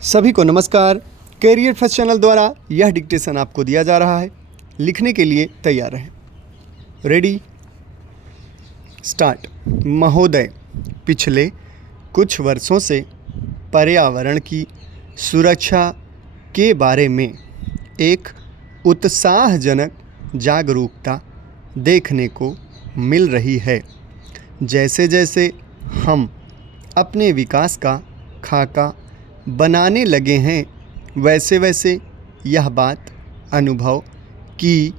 सभी को नमस्कार। कैरियर फर्स्ट चैनल द्वारा यह डिक्टेशन आपको दिया जा रहा है। लिखने के लिए तैयार रहें। Ready start. महोदय, पिछले कुछ वर्षों से पर्यावरण की सुरक्षा के बारे में एक उत्साहजनक जागरूकता देखने को मिल रही है। जैसे जैसे हम अपने विकास का खाका बनाने लगे हैं, वैसे वैसे यह बात अनुभव की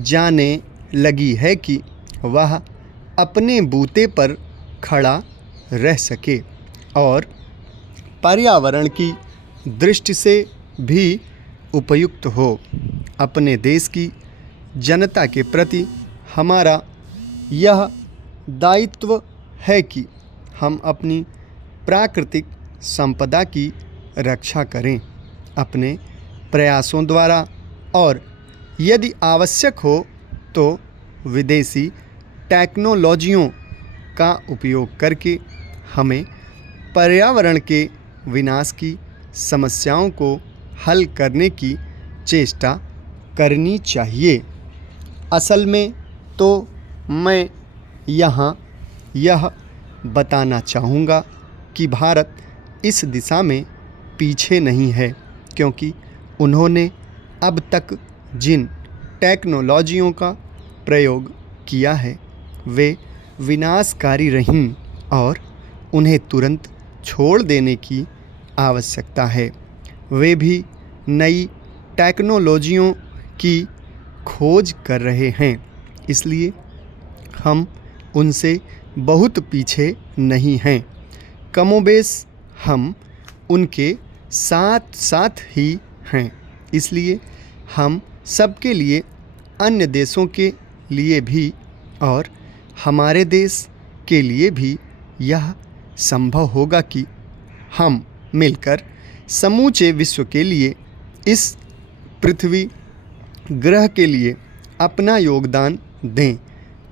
जाने लगी है कि वह अपने बूते पर खड़ा रह सके और पर्यावरण की दृष्टि से भी उपयुक्त हो। अपने देश की जनता के प्रति हमारा यह दायित्व है कि हम अपनी प्राकृतिक संपदा की रक्षा करें अपने प्रयासों द्वारा, और यदि आवश्यक हो तो विदेशी टेक्नोलॉजियों का उपयोग करके हमें पर्यावरण के विनाश की समस्याओं को हल करने की चेष्टा करनी चाहिए। असल में तो मैं यहाँ यह बताना चाहूँगा कि भारत इस दिशा में पीछे नहीं है, क्योंकि उन्होंने अब तक जिन टेक्नोलॉजियों का प्रयोग किया है वे विनाशकारी रहीं और उन्हें तुरंत छोड़ देने की आवश्यकता है। वे भी नई टेक्नोलॉजियों की खोज कर रहे हैं, इसलिए हम उनसे बहुत पीछे नहीं हैं। कमोबेश हम उनके साथ साथ ही हैं। इसलिए हम सबके लिए, अन्य देशों के लिए भी और हमारे देश के लिए भी यह संभव होगा कि हम मिलकर समूचे विश्व के लिए, इस पृथ्वी ग्रह के लिए अपना योगदान दें,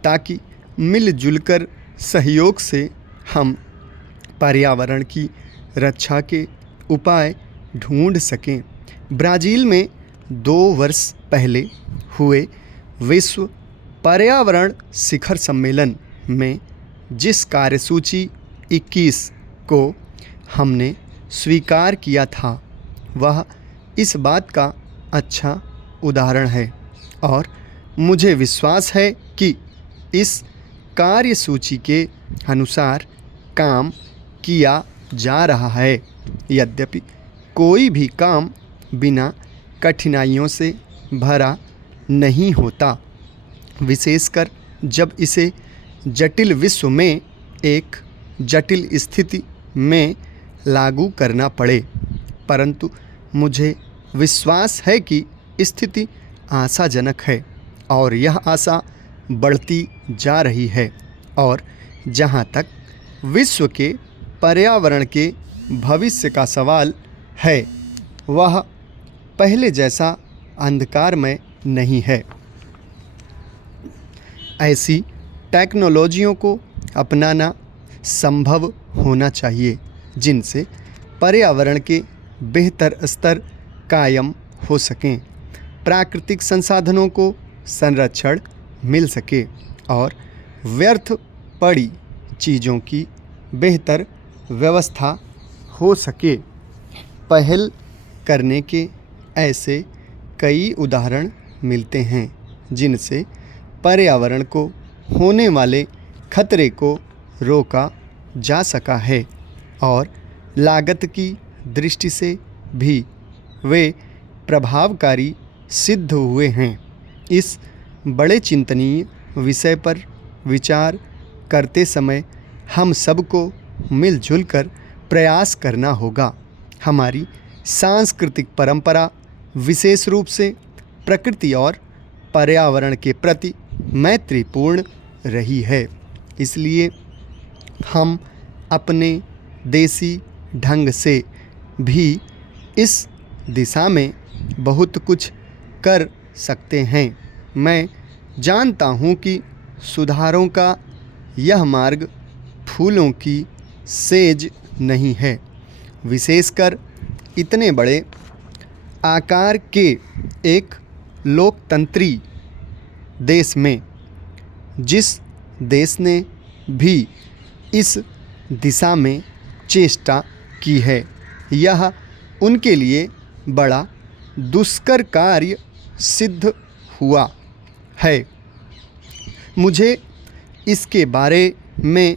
ताकि मिलजुल कर सहयोग से हम पर्यावरण की रक्षा के उपाय ढूंढ सकें। ब्राज़ील में 2 वर्ष पहले हुए विश्व पर्यावरण शिखर सम्मेलन में जिस कार्यसूची 21 को हमने स्वीकार किया था, वह इस बात का अच्छा उदाहरण है, और मुझे विश्वास है कि इस कार्यसूची के अनुसार काम किया जा रहा है। यद्यपि कोई भी काम बिना कठिनाइयों से भरा नहीं होता, विशेषकर जब इसे जटिल विश्व में एक जटिल स्थिति में लागू करना पड़े। परंतु मुझे विश्वास है कि स्थिति आशाजनक है, और यह आशा बढ़ती जा रही है। और जहाँ तक विश्व के पर्यावरण के भविष्य का सवाल है, वह पहले जैसा अंधकारमय नहीं है। ऐसी टेक्नोलॉजियों को अपनाना संभव होना चाहिए जिनसे पर्यावरण के बेहतर स्तर कायम हो सकें, प्राकृतिक संसाधनों को संरक्षण मिल सके और व्यर्थ पड़ी चीज़ों की बेहतर व्यवस्था हो सके। पहल करने के ऐसे कई उदाहरण मिलते हैं जिनसे पर्यावरण को होने वाले खतरे को रोका जा सका है, और लागत की दृष्टि से भी वे प्रभावकारी सिद्ध हुए हैं। इस बड़े चिंतनीय विषय पर विचार करते समय हम सबको मिलजुल कर प्रयास करना होगा। हमारी सांस्कृतिक परंपरा विशेष रूप से प्रकृति और पर्यावरण के प्रति मैत्रीपूर्ण रही है, इसलिए हम अपने देसी ढंग से भी इस दिशा में बहुत कुछ कर सकते हैं। मैं जानता हूँ कि सुधारों का यह मार्ग फूलों की सेज नहीं है, विशेषकर इतने बड़े आकार के एक लोकतंत्री देश में, जिस देश ने भी इस दिशा में चेष्टा की है, यह उनके लिए बड़ा दुष्कर कार्य सिद्ध हुआ है। मुझे इसके बारे में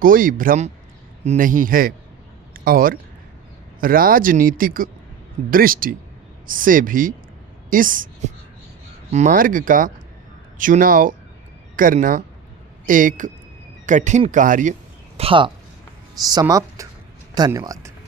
कोई भ्रम नहीं है और राजनीतिक दृष्टि से भी इस मार्ग का चुनाव करना एक कठिन कार्य था। समाप्त। धन्यवाद।